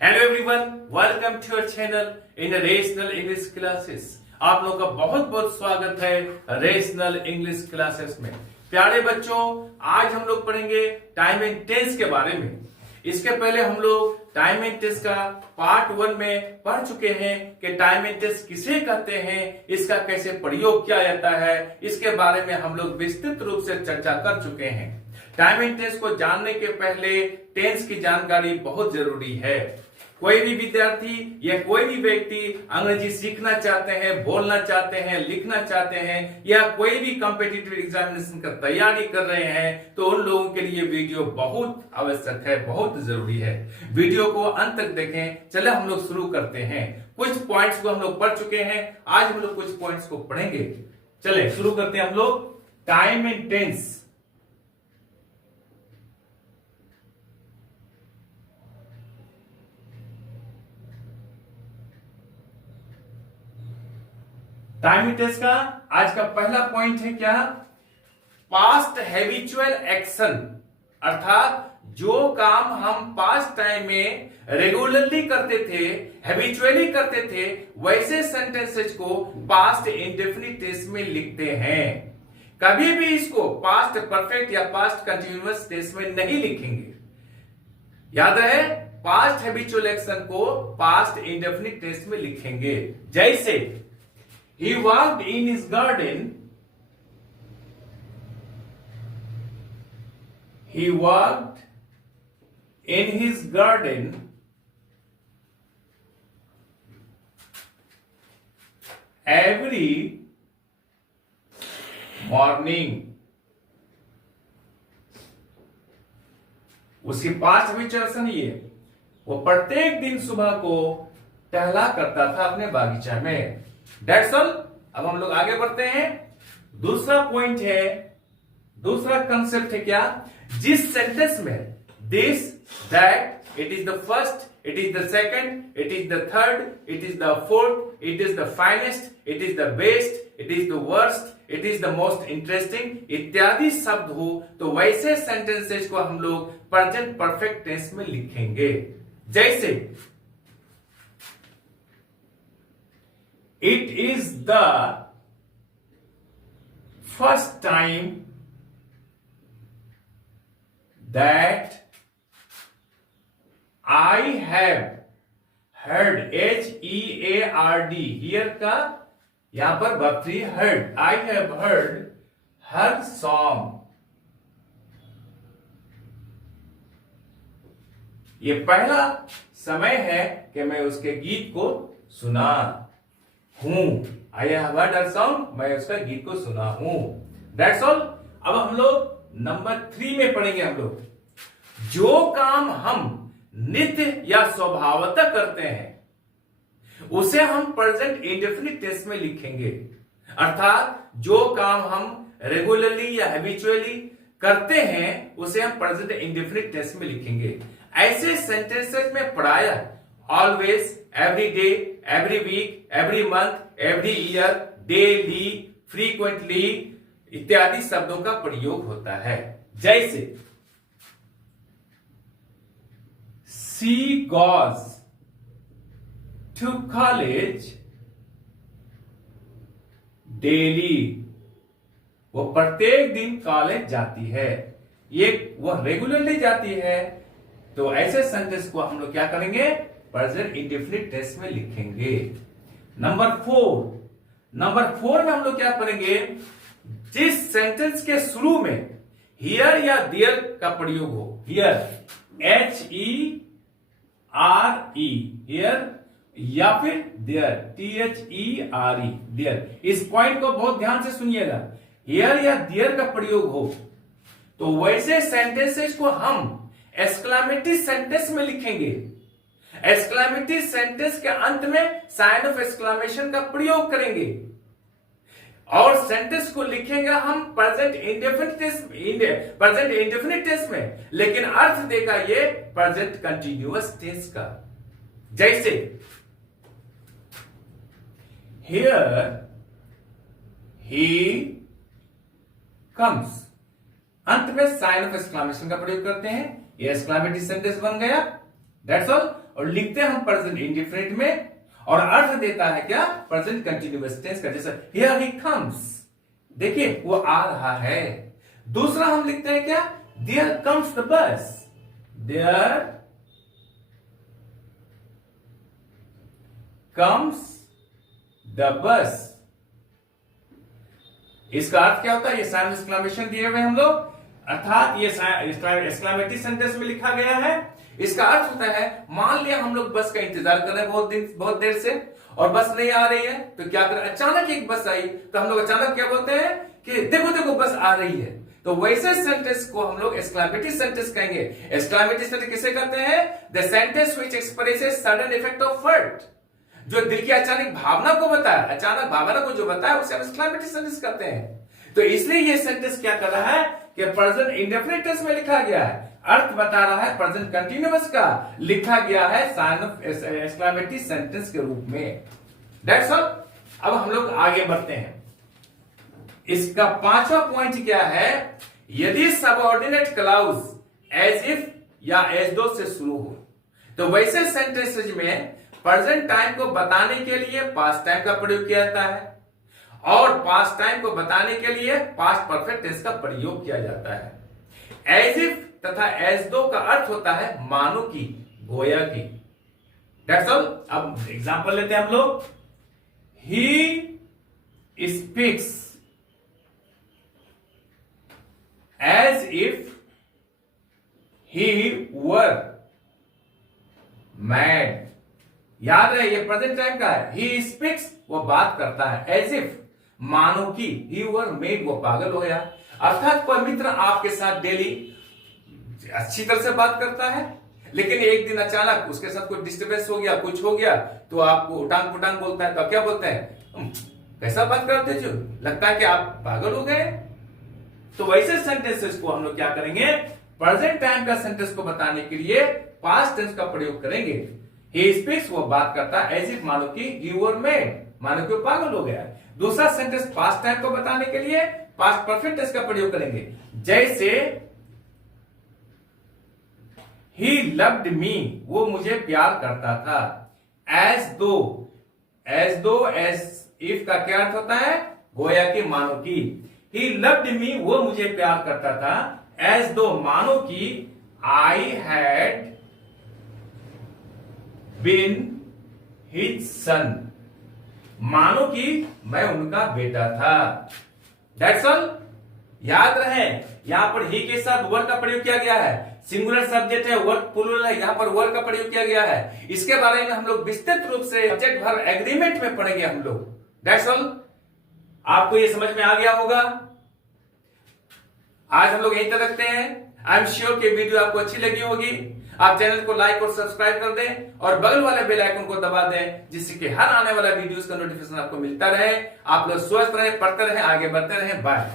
Hello everyone, welcome to your channel in rational English classes. आप लोगों का बहुत बहुत स्वागत है रेशनल इंग्लिश क्लासेस में। प्यारे बच्चों, आज हम लोग पढ़ेंगे टाइम एंड टेंस के बारे में। इसके पहले हम लोग टाइम एंड टेंस का पार्ट 1 में पढ़ चुके हैं कि टाइम एंड टेंस किसे कहते हैं, इसका कैसे प्रयोग किया जाता है, इसके बारे में हम लोग विस्तृत रूप से चर्चा कर चुके हैं। टाइम एंड टेंस को जानने के पहले टेंस की जानकारी बहुत जरूरी है। कोई भी विद्यार्थी या कोई भी व्यक्ति अंग्रेजी सीखना चाहते हैं, बोलना चाहते हैं, लिखना चाहते हैं या कोई भी कॉम्पिटिटिव एग्जामिनेशन का तैयारी कर रहे हैं तो उन लोगों के लिए वीडियो बहुत आवश्यक है, बहुत जरूरी है। वीडियो को अंत तक देखें। चले हम लोग शुरू करते हैं। कुछ पॉइंट्स को हम लोग पढ़ चुके हैं, आज हम लोग कुछ पॉइंट्स को पढ़ेंगे। चले शुरू करते हैं हम लोग। Time and tense. Time and tense का आज का पहला पॉइंट है क्या? पास्ट हैबिचुअल एक्शन, अर्थात जो काम हम पास्ट टाइम में रेगुलरली करते थे, हैबिचुअली करते थे, वैसे सेंटेंसेस को पास्ट इंडेफिनिट टेंस में लिखते हैं। कभी भी इसको पास्ट परफेक्ट या पास्ट कंटिन्यूअस टेंस में नहीं लिखेंगे। याद रहे, पास्ट हैबिचुअल एक्शन को पास्ट इंडेफिनिट टेंस में लिखेंगे। जैसे he walked in his garden, he walked in his garden every morning। उसकी पास्ट विचर्सन ये, वो प्रत्येक दिन सुबह को टहला करता था अपने बागीचा में। That's all। अब हम लोग आगे बढ़ते हैं। दूसरा पॉइंट है, दूसरा कंसेप्ट है क्या? जिस सेंटेंस में this, that, it is the first, it is the second, it is the third, it is the fourth, it is the finest, it is the best, it is the worst, it is the most interesting इत्यादि शब्द हो तो वैसे sentences को हम लोग present perfect tense में लिखेंगे। जैसे it is the first time that I have heard, H-E-A-R-D, here का यहां पर verb 3 heard, I have heard her song। ये पहला समय है कि मैं उसके गीत को सुना हूं। I have heard her song, मैं उसका गीत को सुना हूं। That's all. अब हम लोग नंबर 3 में पढ़ेंगे। हम लोग जो काम हम नित्य या स्वभावतः करते हैं उसे हम प्रेजेंट इंडेफिनिट टेंस में लिखेंगे। अर्थात जो काम हम रेगुलरली या हैबिचुअली करते हैं उसे हम प्रेजेंट इंडेफिनिट टेंस में लिखेंगे। ऐसे सेंटेंसेस में पढ़ाया always, every day, every week, every month, every year, daily, frequently इत्यादि शब्दों का प्रयोग होता है। जैसे she goes to college daily, वो प्रत्येक दिन कॉलेज जाती है। ये वो रेगुलरली जाती है तो ऐसे सेंटेंस को हम लोग क्या करेंगे? प्रेजेंट इंडेफिनिट टेंस में लिखेंगे। नंबर 4 में हम लोग क्या पढ़ेंगे? जिस सेंटेंस के शुरू में हियर या देयर का प्रयोग हो, हियर H-E-R-E, हियर, या फिर देयर T-H-E-R-E, देयर। इस पॉइंट को बहुत ध्यान से सुनिएगा। हियर या देयर का प्रयोग हो तो वैसे सेंटेंसेस को हम एक्सक्लेमेटरी सेंटेंस में लिखेंगे। एक्सक्लेमेटरी सेंटेंस के अंत में साइन ऑफ एक्सक्लेमेशन का प्रयोग करेंगे और सेंटेंस को लिखेंगे हम प्रेजेंट इंडेफिनिट टेंस में, लेकिन अर्थ देगा ये प्रेजेंट कंटिन्यूअस टेंस का। जैसे हियर ही कम्स, अंत में साइन ऑफ एक्सक्लेमेशन का प्रयोग करते हैं, ये एक्सक्लेमेटरी सेंटेंस बन गया। That's all. और लिखते हैं हम प्रेजेंट इंडेफिनिट में, और अर्थ देता है क्या, प्रेजेंट कंटिन्यूअस टेंस का, जैसे हियर ही कम्स, देखिए वो आ रहा है। दूसरा हम लिखते हैं क्या, there comes the bus, there comes the bus. इसका अर्थ क्या होता है, ये साइन एक्सक्लेमेशन दिए हुए हम लोग, अर्थात ये एक्सक्लेमेटरी सेंटेंस में लिखा गया है। इसका अर्थ होता है, मान लिया हम लोग बस का इंतजार कर रहे हैं बहुत देर से, और बस नहीं आ रही है, तो क्या करें, अचानक एक बस आई, तो हम लोग अचानक क्या बोलते हैं कि देखो देखो बस आ रही है। तो वैसे सेंटेंस को हम लोग एक्सक्लेमेटरी सेंटेंस कहेंगे। एक्सक्लेमेटरी सेंटेंस किसे कहते हैं, the sentence which expresses sudden effect of word, जो दिल की अचानक भावना को बताया, अचानक भावना को जो बताया उसे हम एक्सक्लेमेटरी सेंटेंस कहते हैं। तो इसलिए ये सेंटेंस क्या कर रहा है कि प्रेजेंट इंडेफिनिट टेंस में लिखा गया है, अर्थ बता रहा है प्रेजेंट कंटिन्यूअस का, लिखा गया है साइन ऑफ एक्सक्लेमेटरी सेंटेंस के रूप में। That's all. अब हम लोग आगे बढ़ते हैं। इसका पांचवा पॉइंट क्या है, यदि सबऑर्डिनेट क्लाउज एज इफ या एज दो से शुरू हो, तो वैसे सेंटेंसेज में प्रेजेंट टाइम को बताने के लिए पास्ट टाइम का प्रयोग किया जाता है, और पास्ट टाइम को बताने के लिए पास्ट परफेक्ट टेंस का प्रयोग किया जाता है। एज इफ तथा एज दो का अर्थ होता है मानो की, गोया की। That's all. अब एग्जांपल लेते हैं हम लोग। He speaks as if he were mad. याद रहे ये प्रेजेंट टाइम का है। ही स्पीक्स, वो बात करता है, एज इफ मानो की, ही वर मेड, वो पागल हो गया। अर्थात कोई मित्र आपके साथ डेली अच्छी तरह से बात करता है, लेकिन एक दिन अचानक उसके साथ कोई डिस्टर्बेंस हो गया, कुछ हो गया, तो आपको उटांग पुटांग बोलता है। तो क्या बोलते हैं, कैसा बात करते जो, लगता है कि आप पागल हो गए। तो वैसे सेंटेंसेस को हम लोग क्या करेंगे, प्रेजेंट टाइम का सेंटेंस को बताने के लिए पास्ट टेंस का प्रयोग करेंगे। ही स्पीक्स, वो बात करता है, एज इफ मानो कि ही वर मेड, मानो कि वो पागल हो गया। दूसरा सेंटेंस पास्ट टाइम को बताने के लिए पास्ट परफेक्ट टेंस का प्रयोग करेंगे, जैसे ही लव्ड मी, वो मुझे प्यार करता था। एज दो एज इफ का क्या अर्थ होता है, गोया कि, मानो कि। ही लव्ड मी, वो मुझे प्यार करता था। एज दो, मानो कि I had been his son, मानो कि मैं उनका बेटा था। That's all. याद रहे यहां पर ही के साथ वर का प्रयोग किया गया है, सिंगुलर सब्जेक्ट है, वर्ब प्लूरल है, यहां पर वर का प्रयोग किया गया है। इसके बारे में हम लोग विस्तृत रूप से सब्जेक्ट वर्ब एग्रीमेंट में पढ़ेंगे हम लोग। That's all. आपको ये समझ में आ गया होगा। आज हम लोग यहीं तक रखते हैं। आई एम श्योर कि वीडियो आपको अच्छी लगी होगी। आप चैनल को लाइक और सब्सक्राइब कर दें, और बगल वाले बेल आइकन को दबा दें, जिससे कि हर आने वाला वीडियोस का नोटिफिकेशन आपको मिलता रहे। आप लोग स्वस्थ रहे, पढ़ते रहे, आगे बढ़ते रहे। बाय।